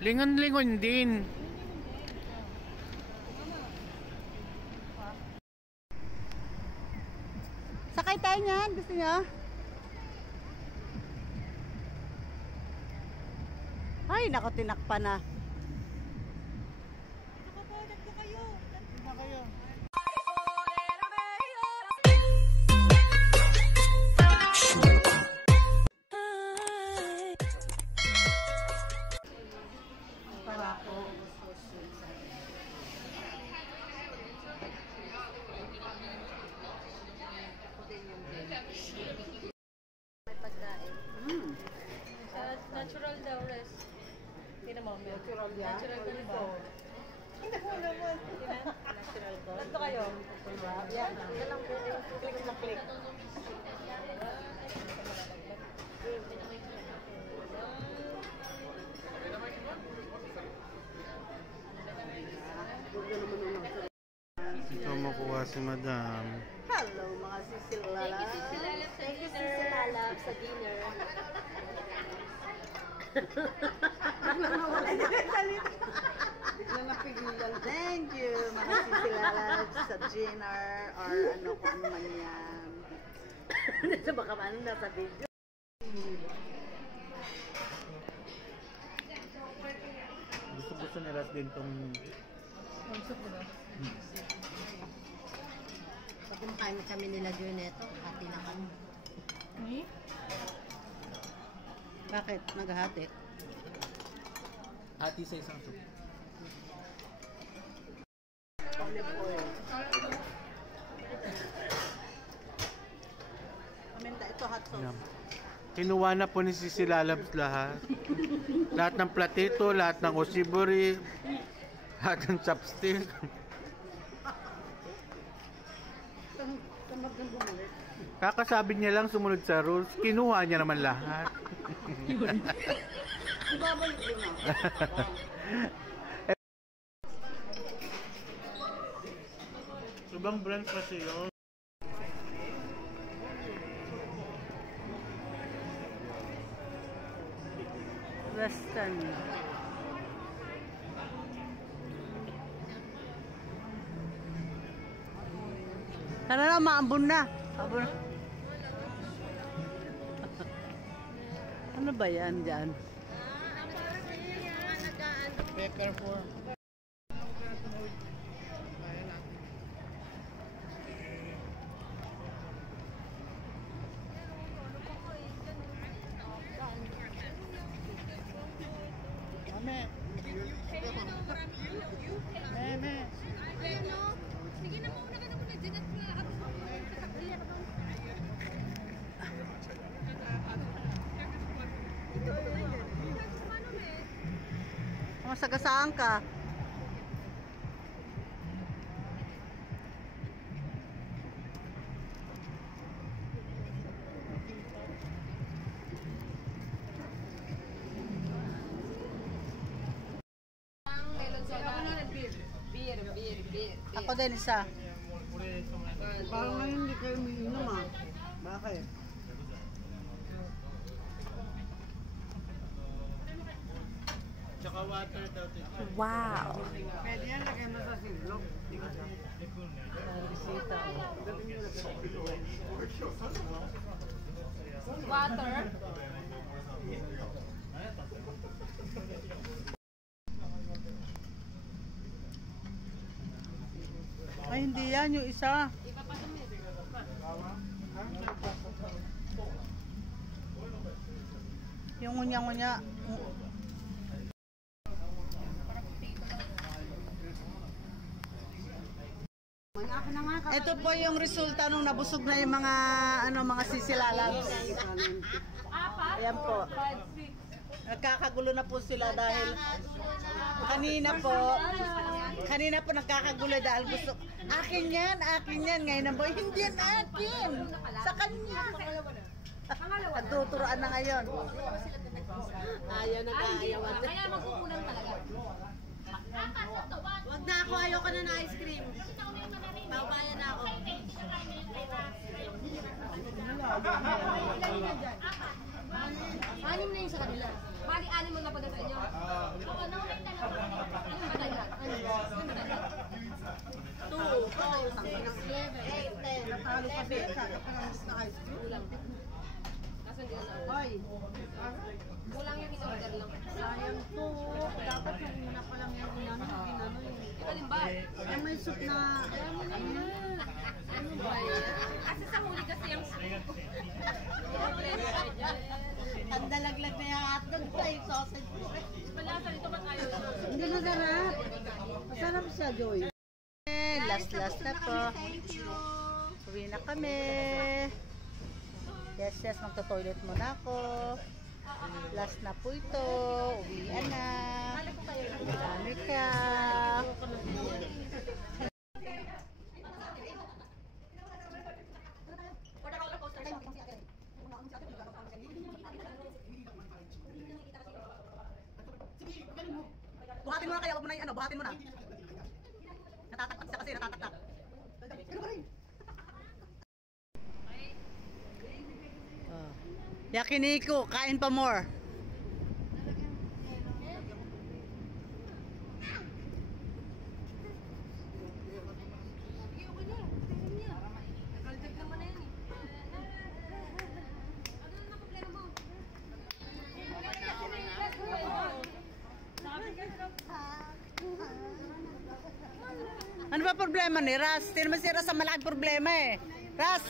Lingon-lingon din. Sakay tayo niyan. Gusto niyo? Ay, naku, tinakpan na. Dagdag kayo. Dagdag kayo. May pagkain. Natural daw, Res. Hindi naman. Natural yan? Natural ko ba? Hindi mo naman. Natural ko. Ganto kayo? Yan. Yan lang po. Click na click. Ito makuha si Madam. Hello mga sisilalab. Thank you, sisilalab sa dinner. Nawala niya yung salita. Bigla napigilan. Thank you mga sisilalab sa dinner or ano kung ano man yan. Sa baka ano nasa video. Gusto ni Ras din tong... Pag kumakain kami nila Junetto, hati na kami. Bakit? Naghahati? Hati sa isang soup. Olive oil. Paminta, ito hot sauce. Yan. Kinuha na po ni Sisilalabs lahat. Lahat ng platito, lahat ng osibori, lahat ng chopstick. Kakasabi niya lang sumunod sa rules, kinuha niya naman lahat. Ibabalik din ako. Ibang brand kasi yun. Western. Tara na, maambon na. Ambon. Ano ba yan dyan? Pepper for... Sige na muna ka na muna dyan at nakakaliya ka doon. Masagasaan ka. Beer. Ako din isa. Parang ngayon hindi kayo umiinom ah. Bakit? Tsaka water daw din. Wow. Pwede yan, lagay mo sa silog. Water. Ay, hindi yan. Yung isa. Yung ngunya-ngunya. Ito po yung resulta nung nabusog na yung mga mga sisilalabs. Ayan po. Nagkakagulo na po sila dahil kanina po nagkakagulo dahil gusto akin yan ngayon na boy, hindi yan akin sa kanya. Nagtuturoan na ngayon. Ayaw nag-aayawan. Kaya magkukulang talaga. Wag na ako, ayoko na ng ice cream. Babayan na ako. Anim na yun sa kanila. Bali, anim mo na pagka sa inyo. Oo, no? Joy. Kulang yung in-order lang. Sayang to. Dapat yung una pa lang yung ginano eh. Alin ba? Yung may soup na... Ano ba yan? Kasi sa huli kasi yung Ang dalaglag na yung hotdog pa yung sausage po. palasa nito ba't ayaw siya? Hindi masarap. Masarap siya, Joy. Last na po. Uwi na kami. Yes, magto-toilet muna ako. Last na po ito. Uwian na. Dami ka. Buhatin mo na kaya, wag mo na yung ano, buhatin mo na. Natataktak siya kasi, natataktak. Yakiniku, kain pa more. Nagaldag naman na yan eh. Ano na problema mo? Ano ba problema ni Ras? Hindi naman si Ras ang malaking problema eh. Ras!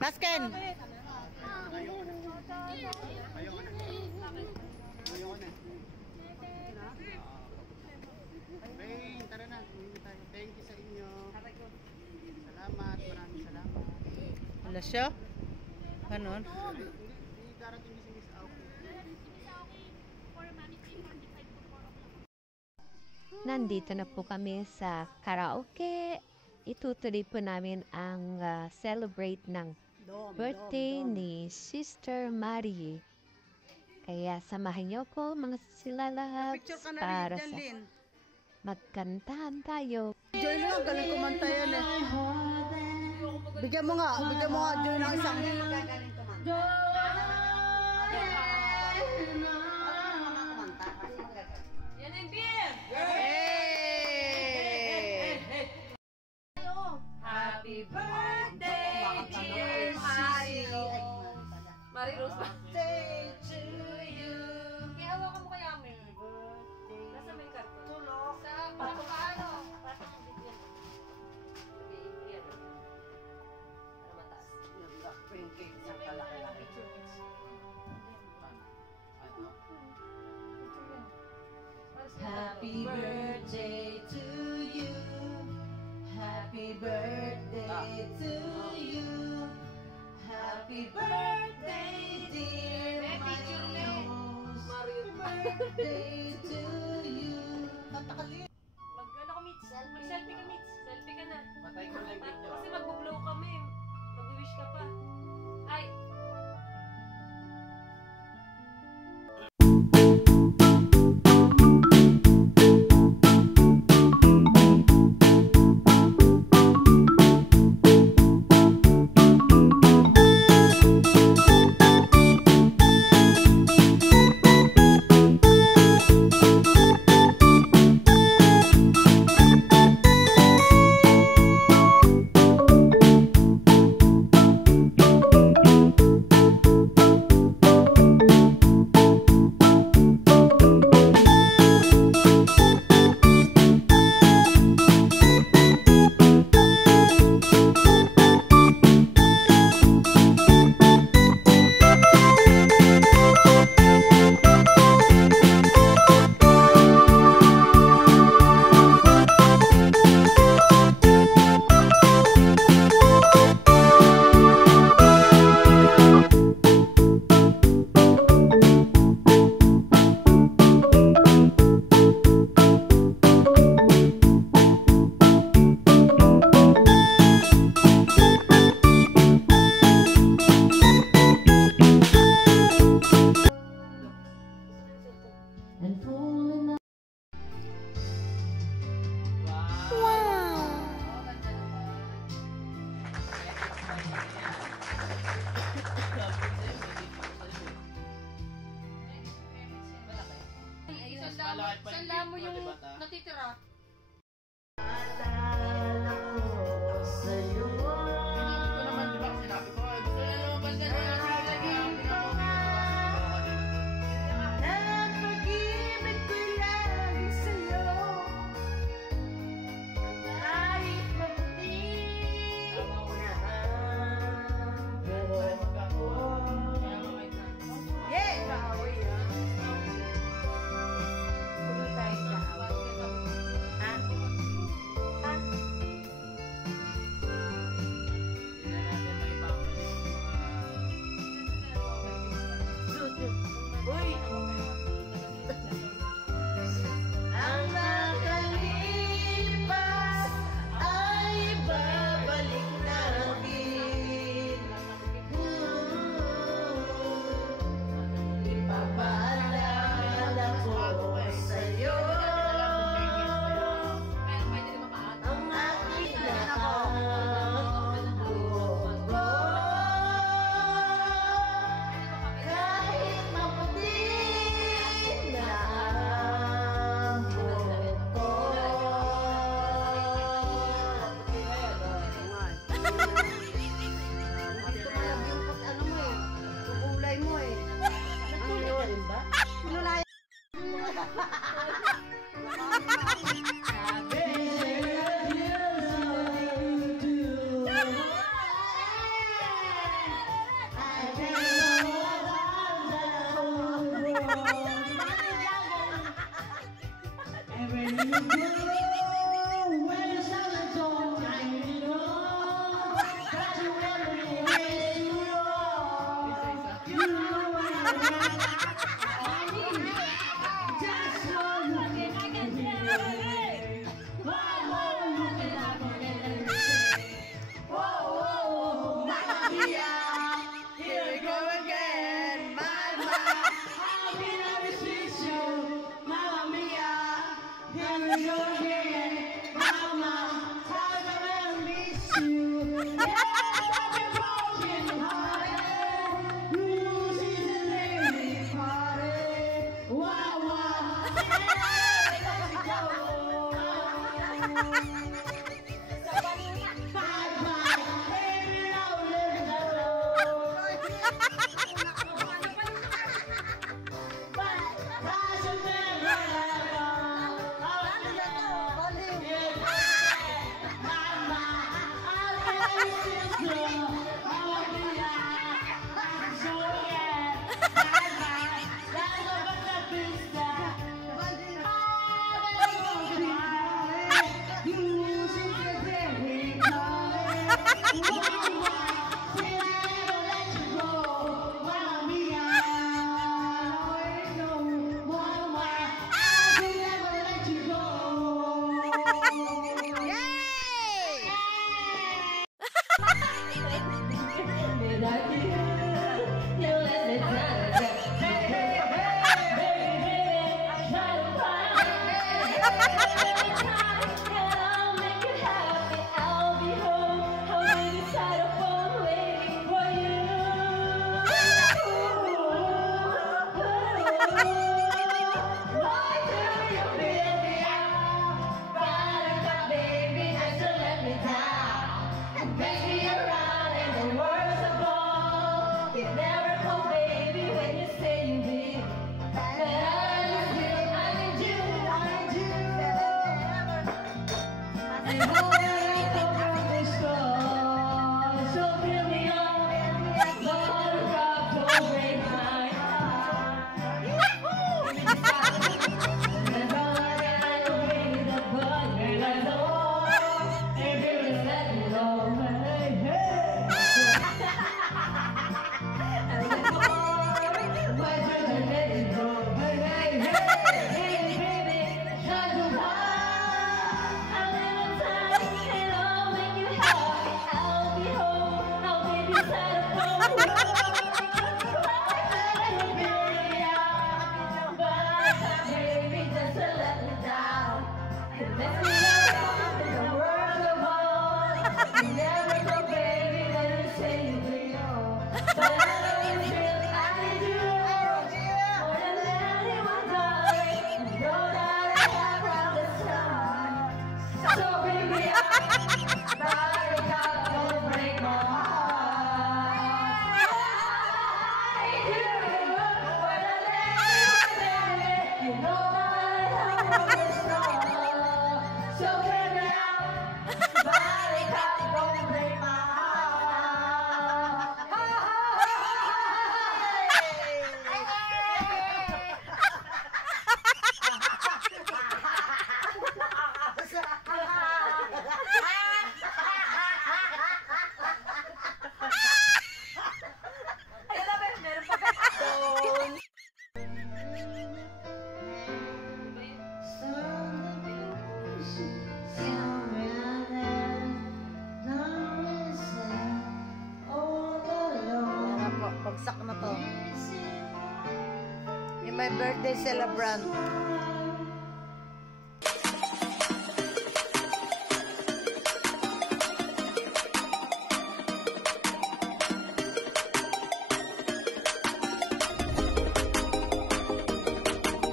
Ras Ken! Tara na. Thank you sa inyo. Salamat. Maraming salamat. Wala siya? Ganon? Hindi darating si Miss Aoki. Nandito na po kami sa karaoke. Itutuloy po namin ang celebrate ng birthday ni Sister Marie. Kaya samahan niyo ko mga silalabs Picture ka na para rin sa dyan, Lin. magkantahan tayo. Joy mo nga, galing kumanta yan eh. Bigyan mo nga Joy ng isang. Yan ang beer! Hey! Happy birthday, dear Marie. Marie Rose ba? Kaya hawakan mo kaya amin. Nasa may karton. Sa paano? Paano ang bigyan? Okay, yan. Para mataas. Happy birthday to you. Happy birthday to you. Happy birthday, dear Marios. Birthday to you. Mag-ano ka, Mitch? Mag-selfie ka, Mitch. Selfie ka na. Kasi mag-blow kami. Mag-wish ka pa. Ay! Saan mo yung natitira? Bagsak na to. Yung my birthday celebrant.